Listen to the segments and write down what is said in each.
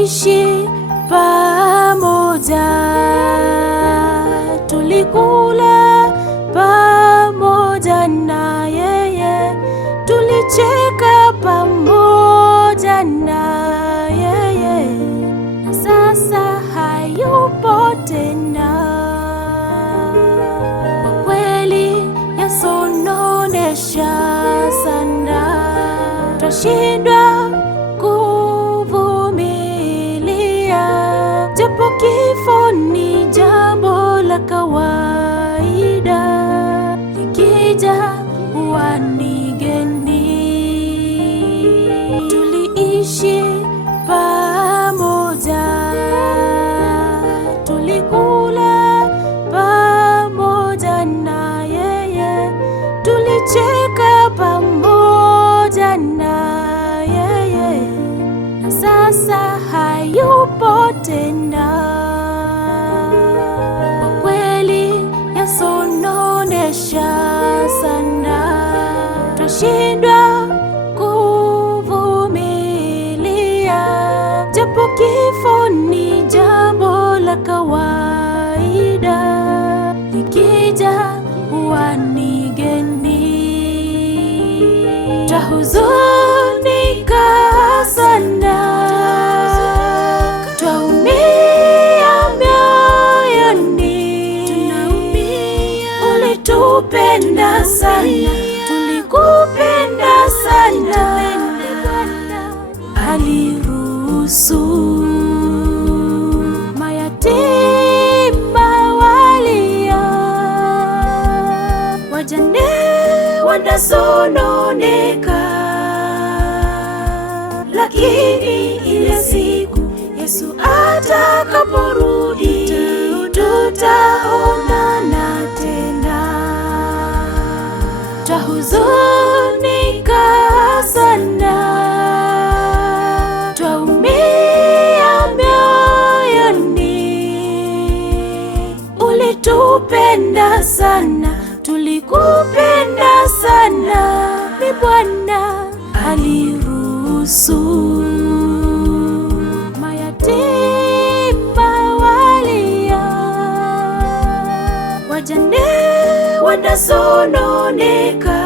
tuliishi pamoja, tulikula pamoja na yeye, tulicheka pamoja na yeye, na sasa hayupo tena. Kwa kweli yasononesha sana, twashindwa kuvumilia, japo kifo ni jambo la kawaida, likija huwa ni geni. Tuliishi pamoja, tulikula pamoja na yeye, tulicheka pamoja na yeye, na sasa hayupo tena. Kwa kweli yasononesha sana, twashindwa kuvumilia, japo kifo ni jambo la kawaida, likija huwa ni geni. Twahuzunika sana, twaumia moyoni, ulitupenda sana, tulikupenda sana, aliruhusu mayatima walia, wajane wanasononeka, lakini ile siku Yesu atakaporudi, tutaonana tena. Twahuzunika sana, twaumia moyoni, ulitupenda sana, tulikupenda sana, ni Bwana aliruhusu mayatima walia, wajane wanasononeka,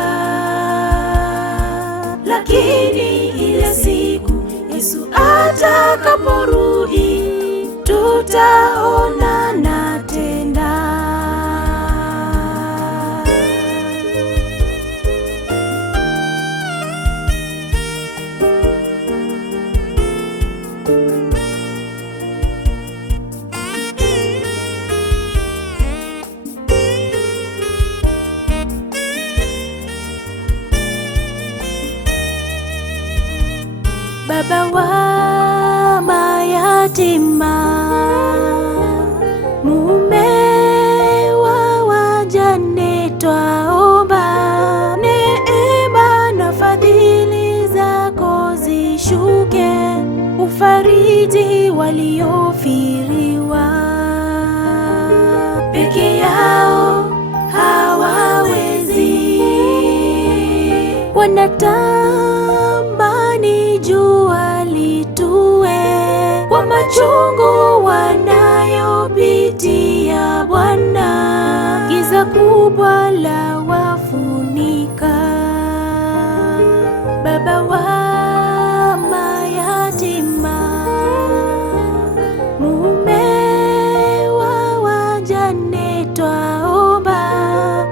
lakini ile siku Yesu atakaporudi, tutaonana tena. Baba wa mayatima, mume wa wajane, twaomba neema na fadhili zako zishuke, ufariji waliofiriwa, peke yao hawawezi, wanatamani jua litue, kwa machungu wanayopitia Bwana, giza kubwa la wafunika. Baba wa mayatima, mume wa wajane, twaomba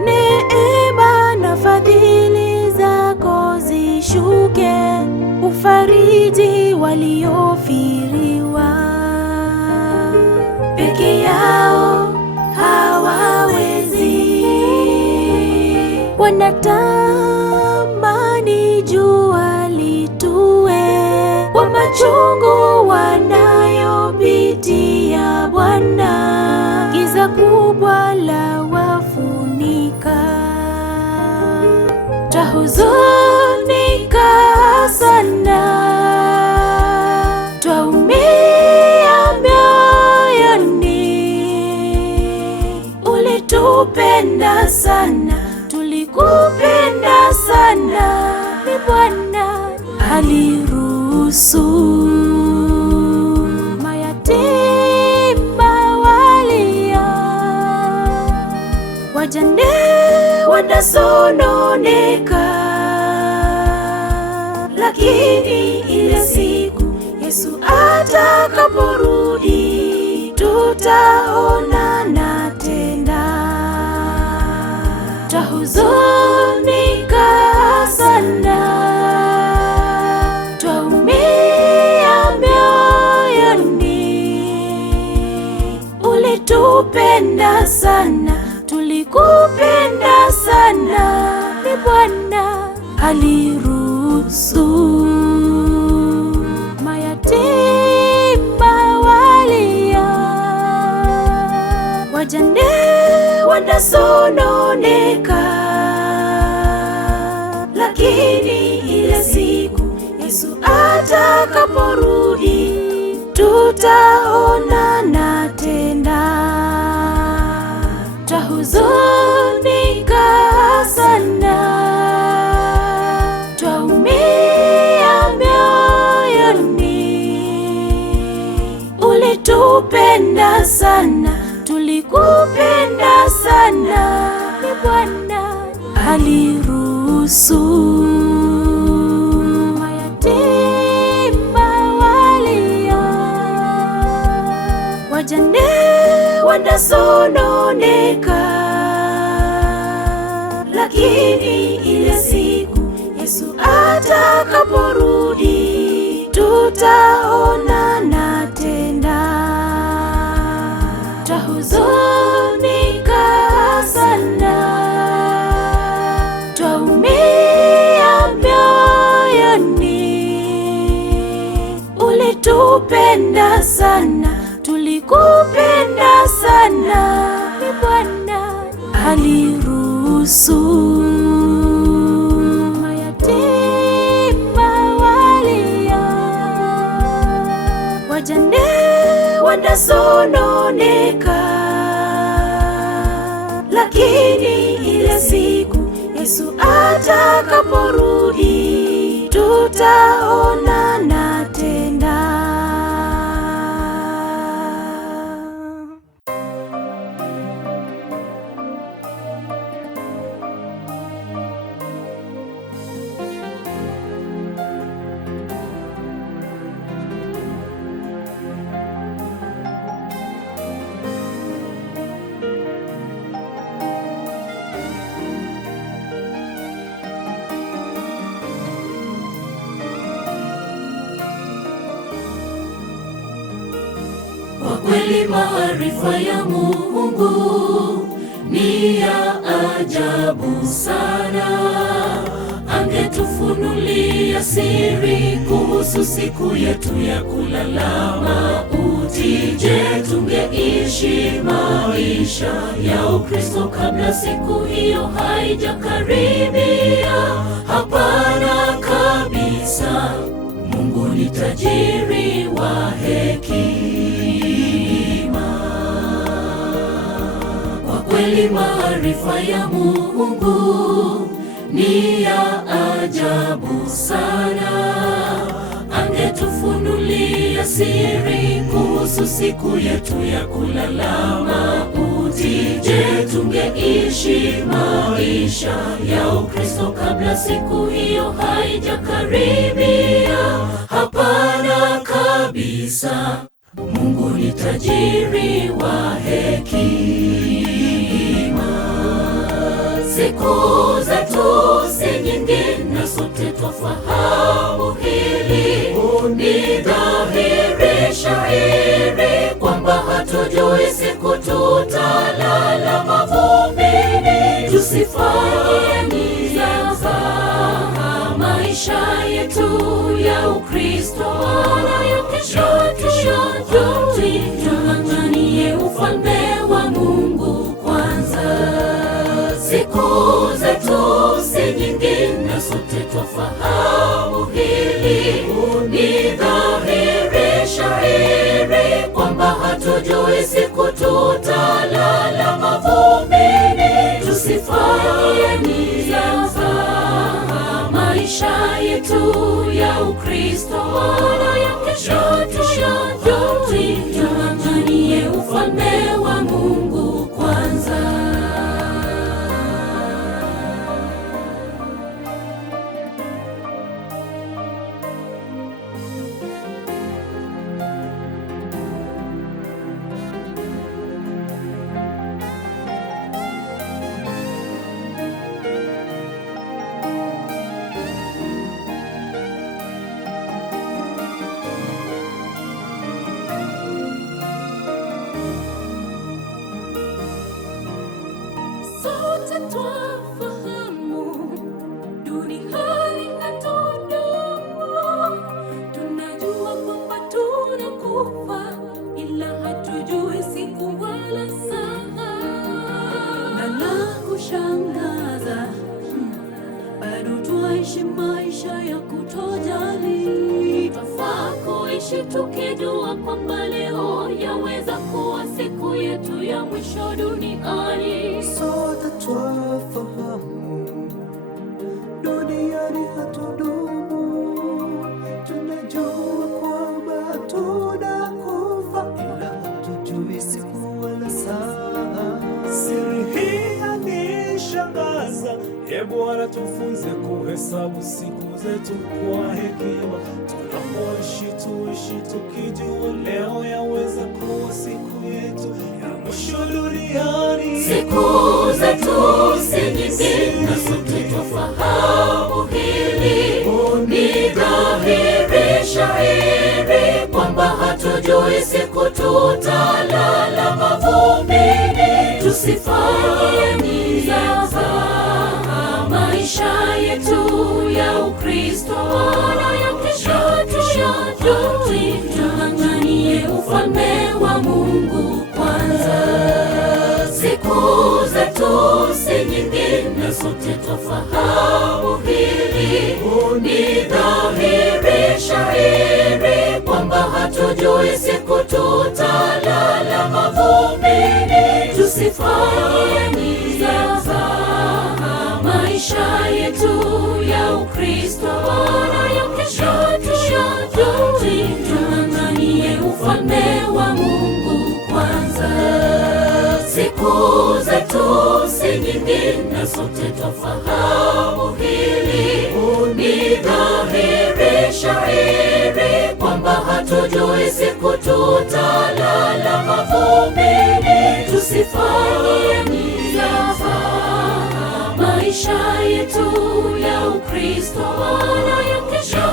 neema na fadhili zako zishuke, ufariji waliofiriwa, peke yao hawawezi, wanatamani jua litue, kwa machungu wanayopitia Bwana, giza kubwa la wafunika. Twahuzunika sana, twaumia moyoni, ulitupenda sana, tulikupenda sana, ni Bwana aliruhusu wanasononeka, lakini ile siku Yesu atakaporudi tutaonana tena. Twahuzunika sana, twaumia mioyoni. Ulitupenda sana, tulikupenda sana. Ni Bwana aliruhusu mayatima walia, wajane wanasononeka, lakini ile siku Yesu atakaporudi tutaonana tena. Twahuzunika sana, twaumia mioyoni. Ulitupenda sana, tulikupenda sana. Ni Bwana aliruhusu mayatima walia, wajane wanasononeka, lakini ile siku Yesu atakaporudi tutaonana tena. Twahuzunika sana, twaumia mioyoni. Ulitupenda sana, tulikupenda sana. Ni Bwana aliruhusu mayatima walia, wajane wanasononeka, lakini ile siku Yesu atakaporudi tutaonana tena. Kwa kweli maarifa ya Mungu ni ya ajabu sana. Angetufunulia siri kuhusu siku yetu ya kulala mauti, je, tungeishi maisha ya Ukristo kabla siku hiyo haijakaribia? Hapana kabisa. Mungu ni tajiri wa hekima. Kwa kweli maarifa ya Mungu ni ya ajabu sana. Angetufunulia siri kuhusu siku yetu ya kulala mauti, je, tungeishi maisha ya Ukristo kabla siku hiyo haijakaribia? Hapana kabisa. Mungu ni tajiri wa hekima. Siku zetu si nyingi na sote twafahamu hili. Ni dhahiri shahiri kwamba hatujui siku tutalala mavumbini. Tusifanye nia za maisha yetu ya Ukristo wala kesho tuanganie ufalme wa Mungu kwanza. Siku zetu si nyingi na sote twafahamu hili. Ni dhahiri shahiri kwamba hatujui siku tutalala mavumbini. Tusifanye nia za maisha yetu ya Ukristo wala kesho tuanganie ufalme wa Mungu kwanza. tunaishi tukijua kwamba leo yaweza kuwa siku yetu ya mwisho duniani. Sote twafahamu duniani hatudumu, tunajua kwamba tunakufa, ila hatujui siku wala saa. Siri hii yanishangaza, Bwana tufunze kuhesabu siku zetu kwa hekima. Tunapoishi tuishi tukijua leo yaweza kuwa siku yetu ya mwisho duniani. Siku zetu si nyingi na sote twafahamu hili. Ni dhahiri shahiri kwamba hatujui siku tutalala mavumbini. Tusifanye mizaha maisha yetu ya Ukristo, wala ya kesho tung'ang'anie ufalme wa Mungu kwanza. Siku zetu si nyingi na sote twafahamu hili. Ni dhahiri shahiri kwamba hatujui siku tutalala mavumbini. Tusifanye mizaha maisha yetu ya Ukristo, wala ya kesho tung'ang'anie ufalme wa Mungu kwanza. Siku zetu si nyingi na sote twafahamu hili. Ni dhahiri shahiri kwamba hatujui siku tutalala mavumbini. Tusifanye mizaha maisha yetu ya Ukristo, wala ya kesho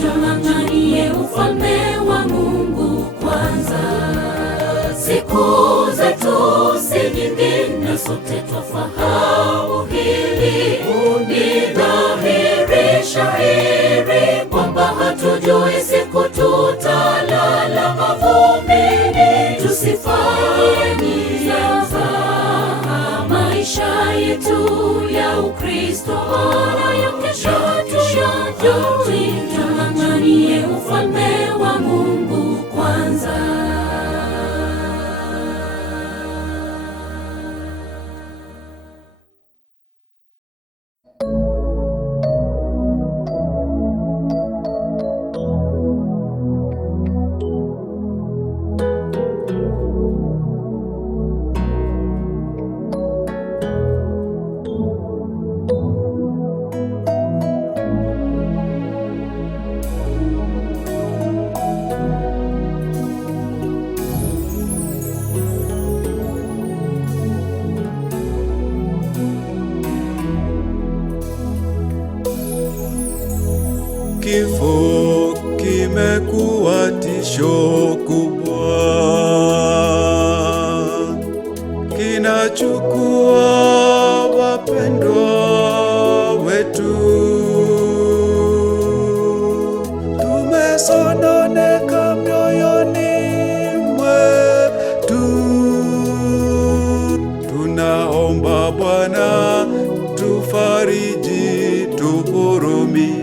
tung'ang'anie ufalme wa Mungu kwanza. Siku zetu si nyingi na sote twafahamu hili. Ni dhahiri shahiri kwamba hatujui siku tutalala mavumbini. Tusifanye mizaha maisha yetu ya Ukristo, wala ya kesho tung'ang'anie ufalme wa Mungu kwanza. Kifo kimekuwa tisho kubwa, kinachukua wapendwa wetu. Tumesononeka mioyoni mwetu, tunaomba Bwana tufariji, tuhurumie.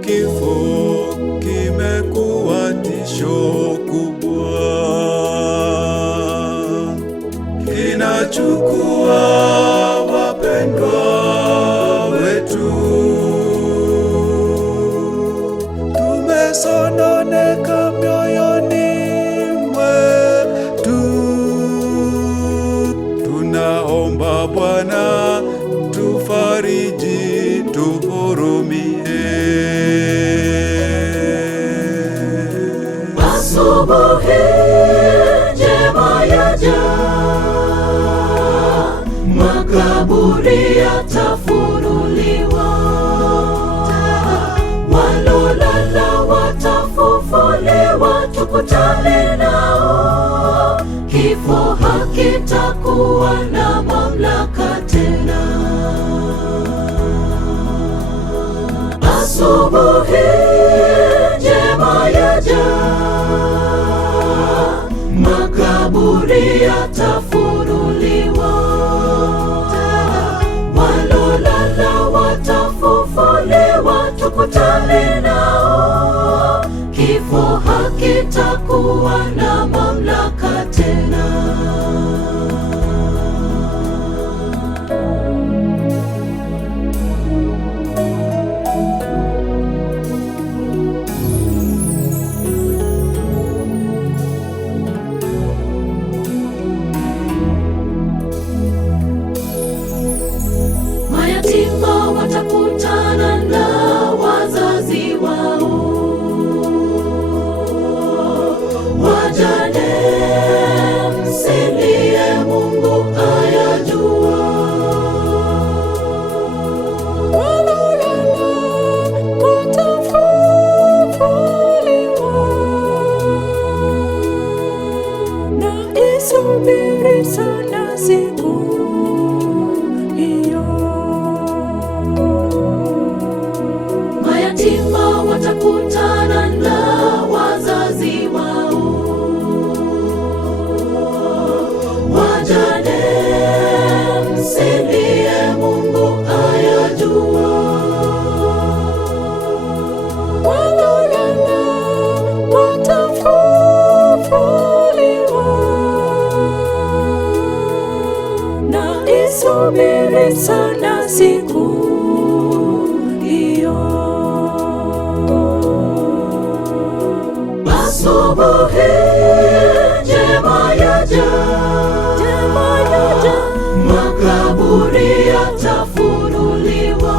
Kifo kimekuwa tisho kubwa, kinachukua wapendwa wetu. Tumesononeka mioyoni mwetu, tunaomba Bwana tufariji, tuhurumie. Asubuhi njema yaja, makaburi yatafunuliwa, walolala watafufuliwa, tukutane nao. Kifo hakitakuwa na mamlaka tena. Asubuhi njema yaja, makaburi yatafunuliwa, walolala watafufuliwa, Asubuhi njema yaja, makaburi yatafunuliwa,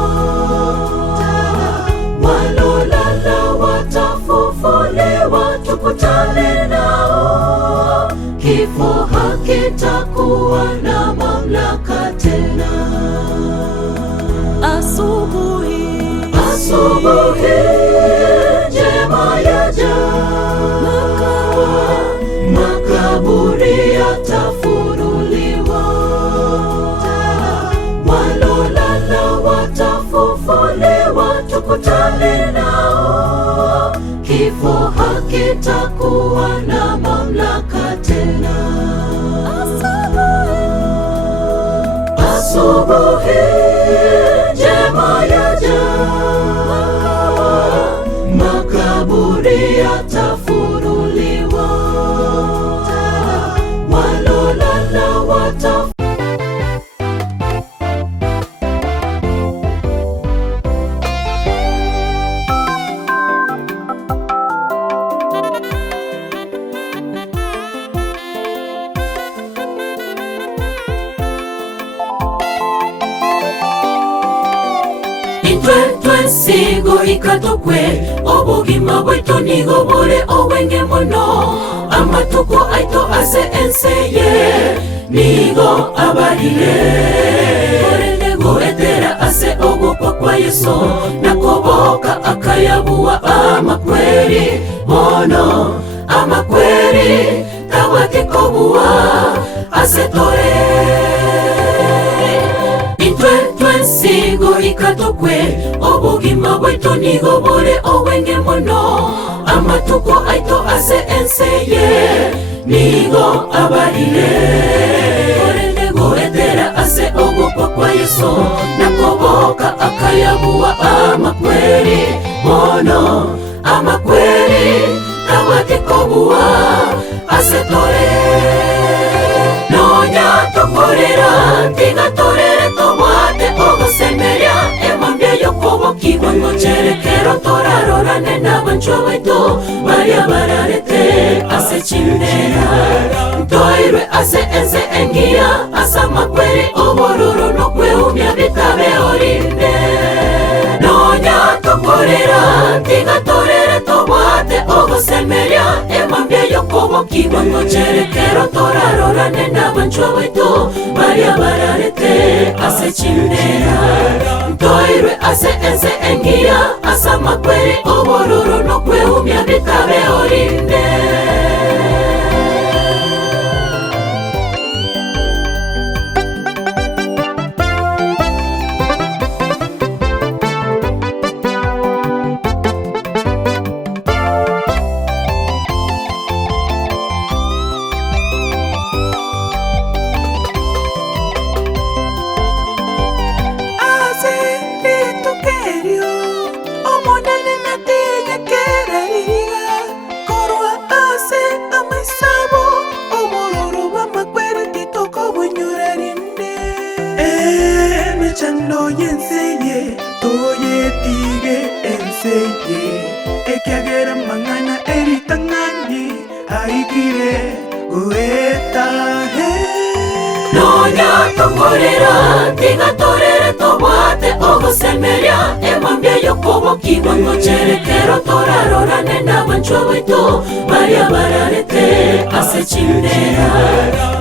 walolala watafufuliwa, tukutane nao, kifo hakitakuwa na mamlaka tena. Asubuhi njema yaja, makaburi yatafunuliwa, walolala watafufuliwa, tukutane nao, kifo hakitakuwa na mamlaka tena. Asubuhi njema yaja, makaburi yatafunuliwa, walolala watafufuliwa. Twesigo ikatokwe obugima bwaitu nigo buri obwenge muno, amatuko aito ase enseye nigo abarire, goetera ase ogupa kwa Yesu, nakoboka akayabuwa amakweri mono, amakweri tawake kobuwa ase tore. Twesigo ikatokwe obugima bwaitu nigo buri obwenge muno, amatuko aito ase enseye nigo abarire, goetera ase ogupa kwa Yesu, nakoboka akayabuwa amakweri mono, amakweri tawake kobuwa ase tore. Nonya tokorera tigatorere tobwate ogosemeria emambia yokobokibwa ngocherekero torarorane n'abanchwa baitu baria bararete ase chindera, ntoirwe ase ense engia asa makweri obororo nokweumia bitabe orinde. Nonya tokorera tigatorere tobwate ogosemeria emambia yokobokibwa ngocherekero torarorane n'abanchwa baitu baria bararete ase chindera, ntoirwe ase ense engia asa makweri obororo nokweumia bitabe orinde. Chando yenseye toye tige enseye ekiagera mangana eritangani aikire goeta he. Nonya tokorera tigatorere tobwate ogosemeria emambia yokobokibwa ngocherekero torarorane n'abanchwa baitu baria bararete ase chindera,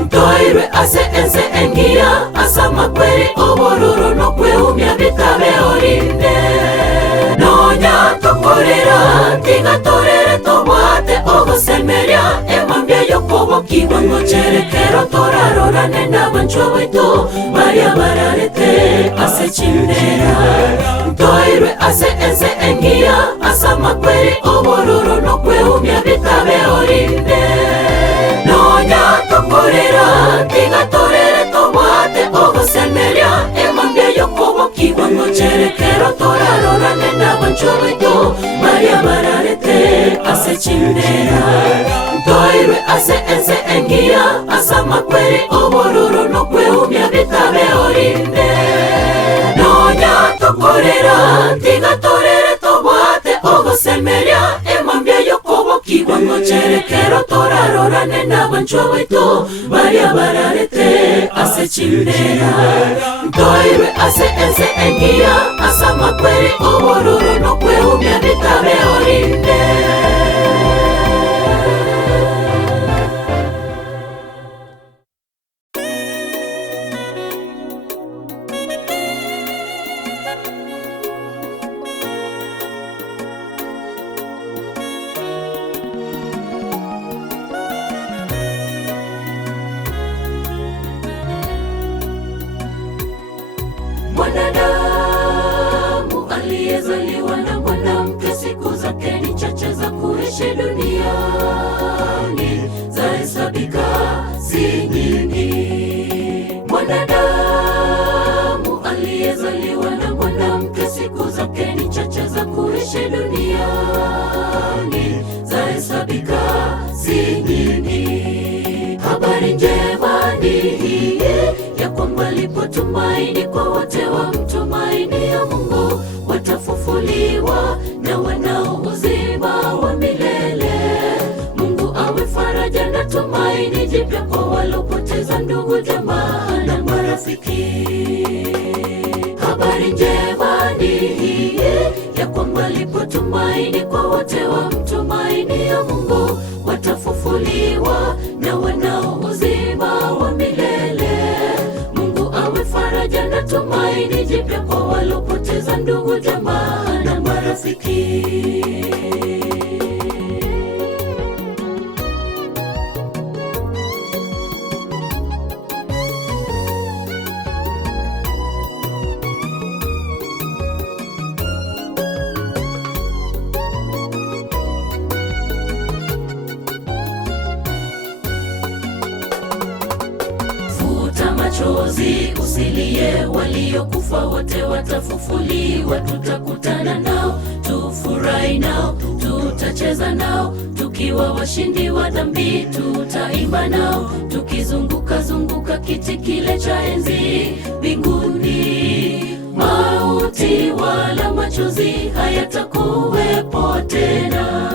ntoirwe ase ense engia asa makweri obororo nokweumia bitabe orinde. Nonya tokorera tigatorere tobwate ogosemeria emambia yokobokibwa ngocherekero torarorane n'abanchwa baitu baria bararete ase chindera, ntoirwe ase ense engia asa makweri obororo nokweumia bitabe orinde. Nonya tokorera tigatorere tobwate ogosemeria emambia yokobokibwa ngocherekero torarorane n'abanchwa baitu baria bararete ase chindera, ntoirwe ase ense engia asa makweri obororo nokweumia bitabe orinde. Nonya tokorera tigatorere tobwate ogosemeria emambia yokobokibwa ngocherekero torarorane n'abanchwa baitu baria bararete ase chimbera ntoirwe ase ense engia asa makweri obororo nokweumia bitabe orinde. Mwanadamu aliyezaliwa na mwanamke, siku zake ni chache za kuishi duniani, zahesabika si nyingi. Mwanadamu aliyezaliwa na mwanamke, siku zake ni chache za kuishi duniani, zahesabika si nyingi. Habari njema ni hii ya kwamba lipo tumaini kwa wote wamtumaini ya Mungu, watafufuliwa na wanao uzima wa milele. Mungu awe faraja na tumaini jipya kwa walopoteza ndugu, jamaa na marafiki. Habari njema ni hii ya kwamba lipo tumaini kwa wote wamtumaini ya Mungu, watafufuliwa na wanao uzima wa milele. Faraja na tumaini jipya kwa walopoteza ndugu, jamaa na marafiki. Machozi usilie, waliokufa wote watafufuliwa. Tutakutana nao, tufurahi nao, tutacheza nao, tukiwa washindi wa dhambi. Tutaimba nao, tukizunguka zunguka kiti kile cha enzi mbinguni. Mauti wala machozi hayatakuwepo tena.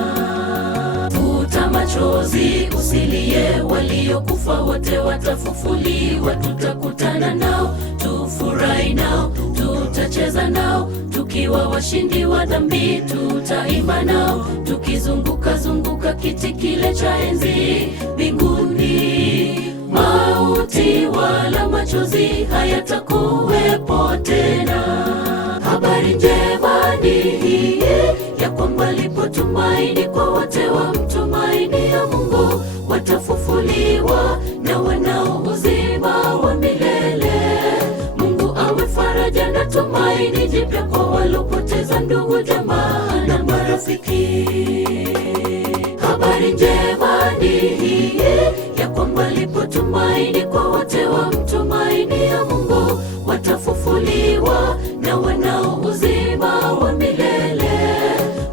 Machozi usilie, waliokufa wote watafufuliwa. Tutakutana nao, tufurahi nao, tutacheza nao, tukiwa washindi wa dhambi. Tutaimba nao, tukizunguka zunguka kiti kile cha enzi mbinguni. Mauti wala machozi hayatakuwepo tena. Habari njema ni hii ya kwamba lipo tumaini kwa wote wamtumaini ya Mungu, watafufuliwa na wanao uzima wa milele. Mungu awe faraja na tumaini jipya kwa walopoteza ndugu, jamaa na marafiki. Habari njema ni hii ya kwamba lipo tumaini kwa wote wamtumaini ya Mungu, watafufuliwa na wanao uzima wa milele.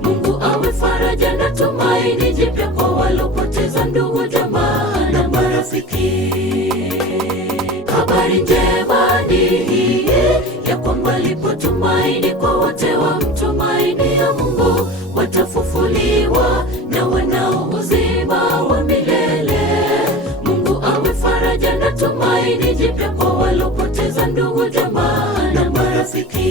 Mungu awe faraja na tumaini jipya kwa walopoteza ndugu, jamaa na marafiki. Habari njema ni hii ya kwamba lipo tumaini kwa wote wamtumaini ya Mungu, watafufuliwa na wanao uzima wa milele. Mungu awe faraja na tumaini jipya kwa walopoteza ndugu, jamaa na marafiki.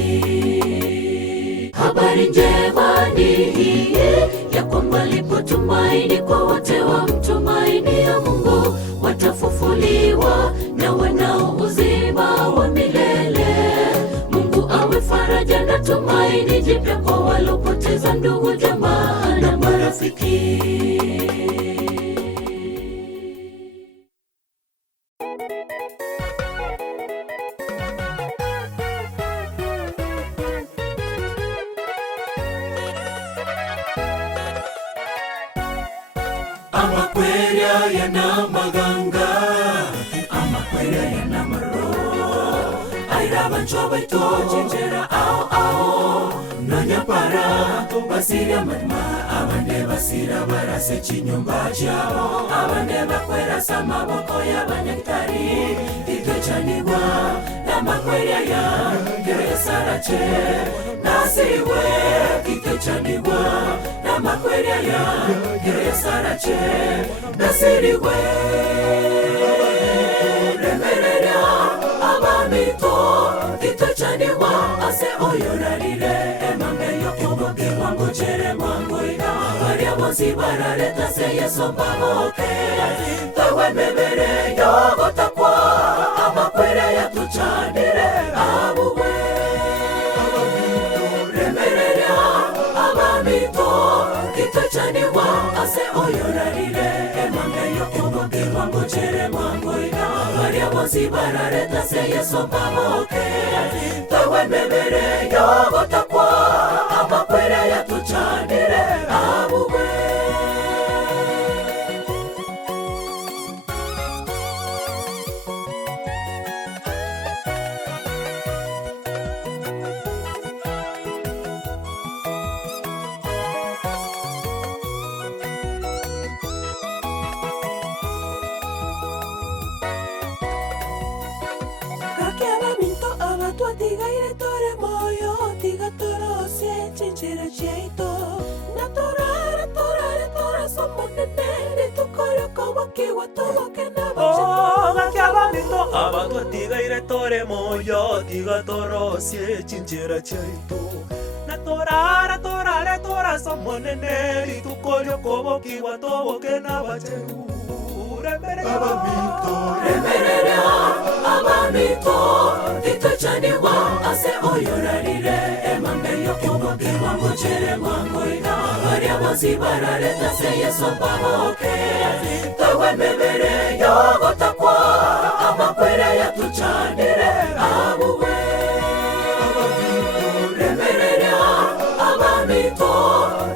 Habari njema ni hii ya kwamba lipo tumaini kwa wote wamtumaini ya Mungu, watafufuliwa na wanao uzima wa milele. Mungu awe faraja na tumaini jipya kwa walopoteza ndugu, jamaa na marafiki. Amakweria yana maganga, amakweria yana maro. Aira bancho baito jinjera ao nanya para basiria matma abande basira barase chinyumba chao abande bakwera sama boko ya banyaktari ito chanigwa. makweria ya Geresarache nasiwe kitechaniwa na makweria ya Geresarache nasiriwe remereria abamito kitechaniwa ase oyorarire emangeyo kuboke wangu chere mwangu ina varia bosi barareta se yeso baboke tawe mebere yogotakwa amakwere ya tuchanire abuwe remereria abamito kitechaniwa ase oyorarire emangeyo kuboke wangu chere mwangu ina varia bosi barareta se yeso baboke tawe mebere yogotakwa amakwere ya tuchanire abuwe Tigaire tore moyo, tiga toro se chinchera cheito. Na torare somonene, tu koro como que guatobo que na Oh, gakiaba mito abato tigaire tore moyo, tiga toro se chinchera cheito. Na torare somonene, tu koro como que guatobo que na bacheru. remereria abamito kitechaniwa ase oyorarire emangeyo kuboke wangu chere mwangu ina varia bosi barareta se yeso baboke tawe mebere yogotakwa amakwere ya tuchanire abuwe remereria abamito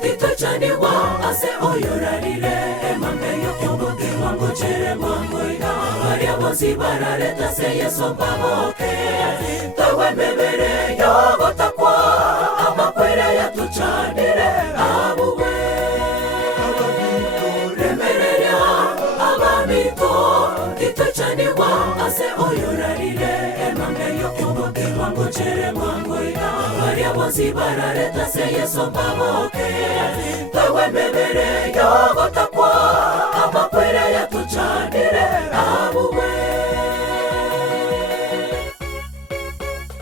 kitechaniwa ase oyorarire emangeyo kuboke wangu chere mwangu ina varia bosi barareta se yeso baboke tawe mebere yogotakwa amakwere ya tuchanire abuwe remereria abamito kitechaniwa ase oyorarire emangeyo kuboke wangu chere mwangu ina varia bosi barareta se yeso baboke tawe mebere yogotakwa amakwere ya tuchanire abuwe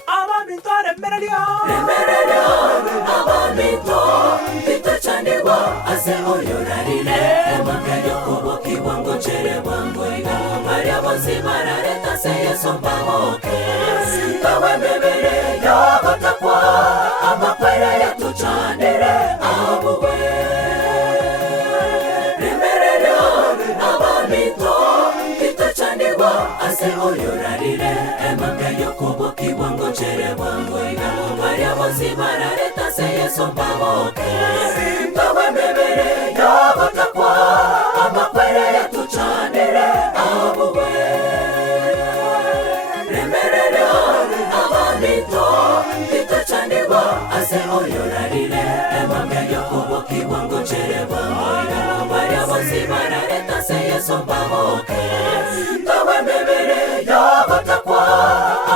Abamito remereria abamito kitechaniwa ase oyorarire emangeyo kuboke wangu chere mwangu ina varia bosi barareta se yeso baboke tawe mebere yogotakwa amakwere ya tuchanire abuwe remereria abamito kitechaniwa ase oyorarire emangeyo kuboke wangu chere mwangu ina varia bosi barareta se yeso baboke tawe mebere yogotakwa amakwere ya tuchanire abuwe remereria abamito kitechaniwa ase oyorarire emangeyo kuboke wangu chere mwangu ina varia bosi barareta se yeso baboke tawe mebere yogotakwa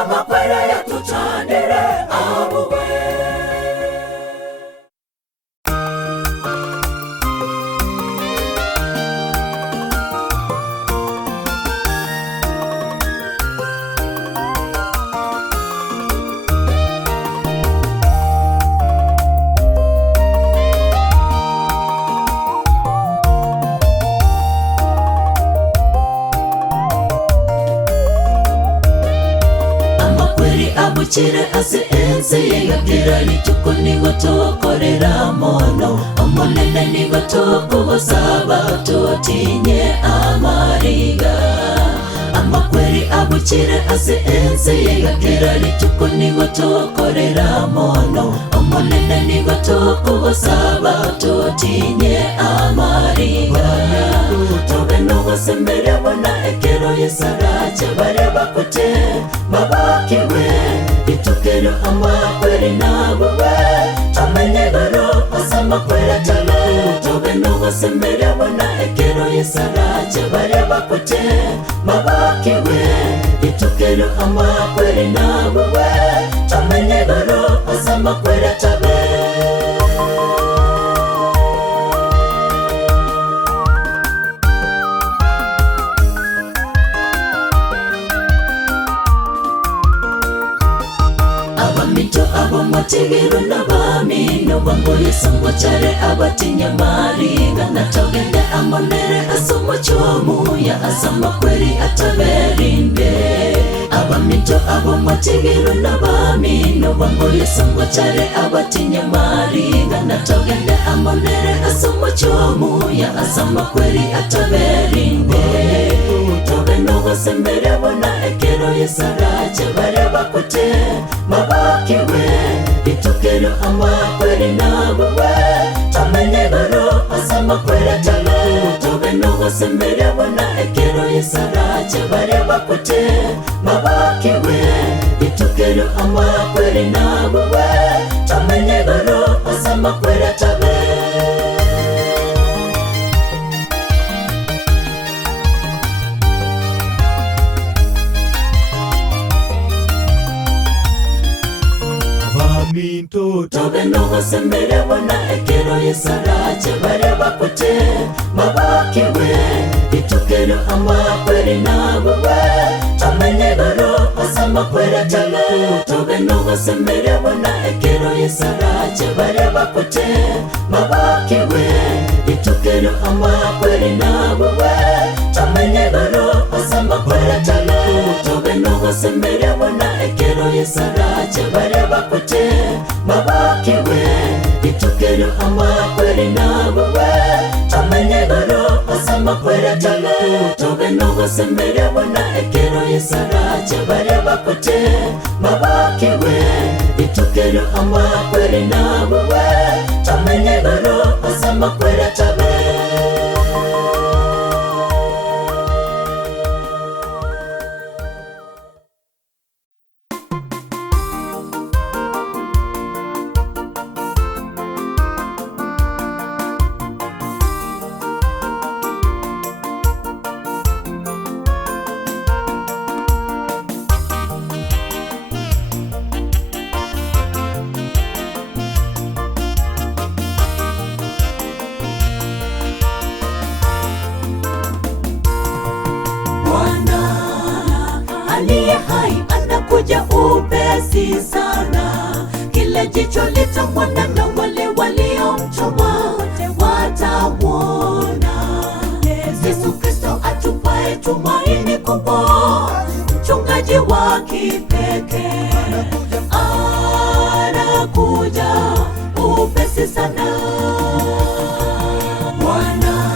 amakwere ya tuchanire abuwe Chire ase ense yegabira lichuko nigoto korera mono omonene nigoto kubosaba totinye amariga amakweri abuchire ase ense yegabira lichuko nigoto korera mono omonene nigoto kubosaba totinye amariga tobe no sembere bona ekero yesarache bare bakote babakiwe itukero amakweri nabuwe amenye garo asamakwera talo tobe no sembere bona ekero yesarache bare bakote babakiwe ituke Itukero amakweri nawe tamenye goro asama kwera tabe. Abamito abamategero n'abamino bamboye sangwa chare abatinya mariga natogende amonere asomo chomu ya asama kweri ataberinde. Abamito abamategero n'abamino bamboye sangwa chare abatinya mariga natogende amonere asomo chomu ya asama kweri ataberinde. Tobe nogo sembere bona ekero yesarache bare bakote mabakiwe. Itukero amakweri nawe tamenye goro asama kwera talo. Tobe nogo sembere bona ekero yesarache bare bakote mabakiwe. Itukero amakweri nawe tamenye goro asama kwera tabe. Tobe nogo sembere bona ekero yesarache bare bakote mabakiwe. Itukero amakweri nawe tamenye goro asama kwera talo. Tobe nogo sembere bona ekero yesarache bare bakote mabakiwe. Itukero amakweri nawe tamenye goro asama kwera talo. Tobe nogo sembere bona ekero yesarache bare bakote mabakiwe. Itukero amakweri nawe tamenye goro asama kwera talo. Tobe nogo sembere bona ekero yesarache bare bakote mabakiwe. Itukero amakweri nawe tamenye goro asama kwera tabe. Aliye hai anakuja upesi sana. Kila jicho litamwona na wale waliomchoma watamwona. Yesu Kristo atupaye tumaini kubwa, mchungaji wa kipekee anakuja upesi sana. Bwana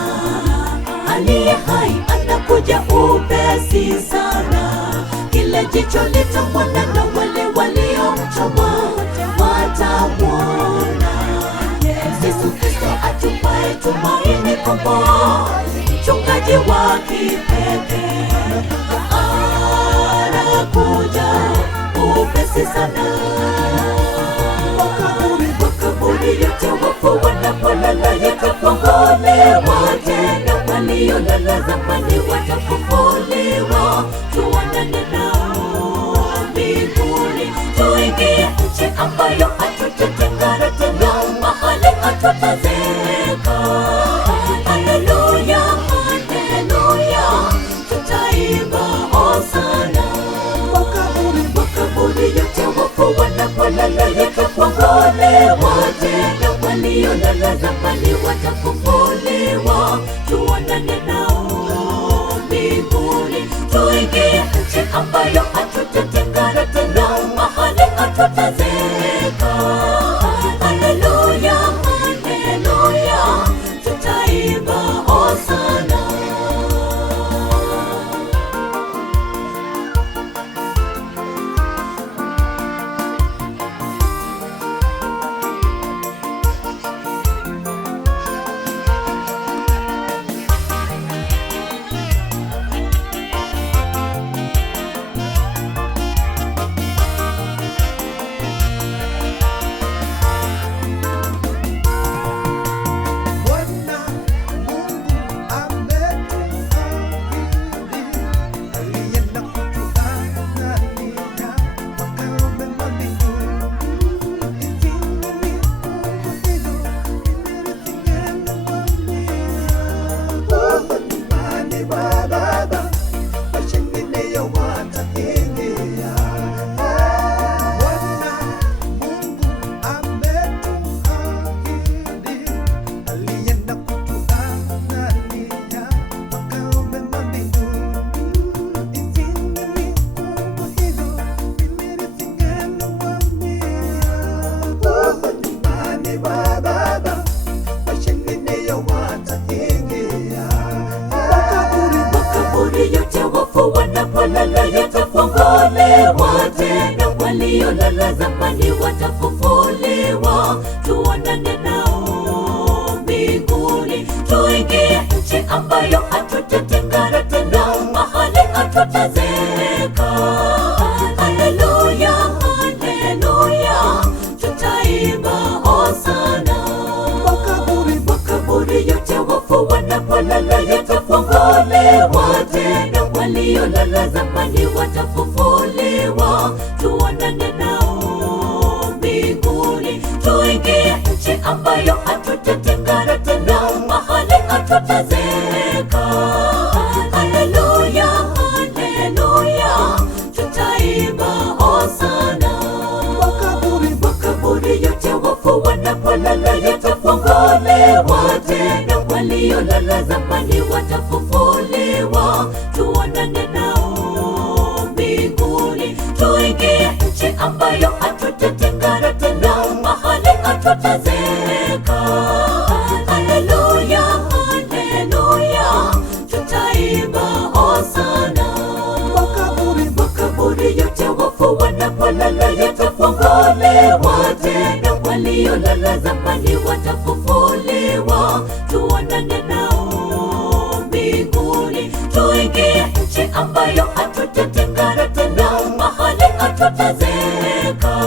aliye hai anakuja upesi sana. Kila jicho litamwona na wale waliomchoma watamwona. Yesu Kristo atupaye tumaini kubwa, mchungaji wa kipekee anakuja upesi sana. Makaburi yote wafu wanapolala yatafunguliwa tena. Waliolala zamani watafufuliwa. Tuonane nao mbinguni, tuingie nchi ambayo hatutatengana tena, mahali hatutazeka. Haleluya, haleluya, tutaimba hosana. Makaburi yote wafu wanapolala yatafunguliwa tena. Waliolala zamani watafufuliwa. Tuonane nao mbinguni, tuingie nchi ambayo hatutatengana tena, mahali hatutazeka. Haleluya, haleluya, tutaimba hosana. wanapolala yatafunguliwa tena, waliolala zamani watafufuliwa, tuonane nao mbinguni, tuingie nchi ambayo hatutatengana tena, mahali hatutazeka. Haleluya, haleluya, tutaimba hosana. Makaburi yote wafu wanapolala yatafunguliwa tena, waliolala zamani watafufuliwa, tuonane nao mbinguni, tuingie nchi ambayo hatutatengana tena, mahali hatutazeka. Haleluya, haleluya, tutaimba hosana. Makaburi yote wafu wanapolala yatafunguliwa tena, waliolala zamani watafufuliwa, tuonane nao mbinguni, tuingie nchi ambayo hatutatengana tena, mahali hatutazeka. Haleluya, haleluya, tutaimba hosana. Makaburi yote wafu wanapolala yatafunguliwa tena, waliolala zamani watafufuliwa, tuonane nao mbinguni, tuingie nchi ambayo hatutatengana tena, mahali hatutazeka.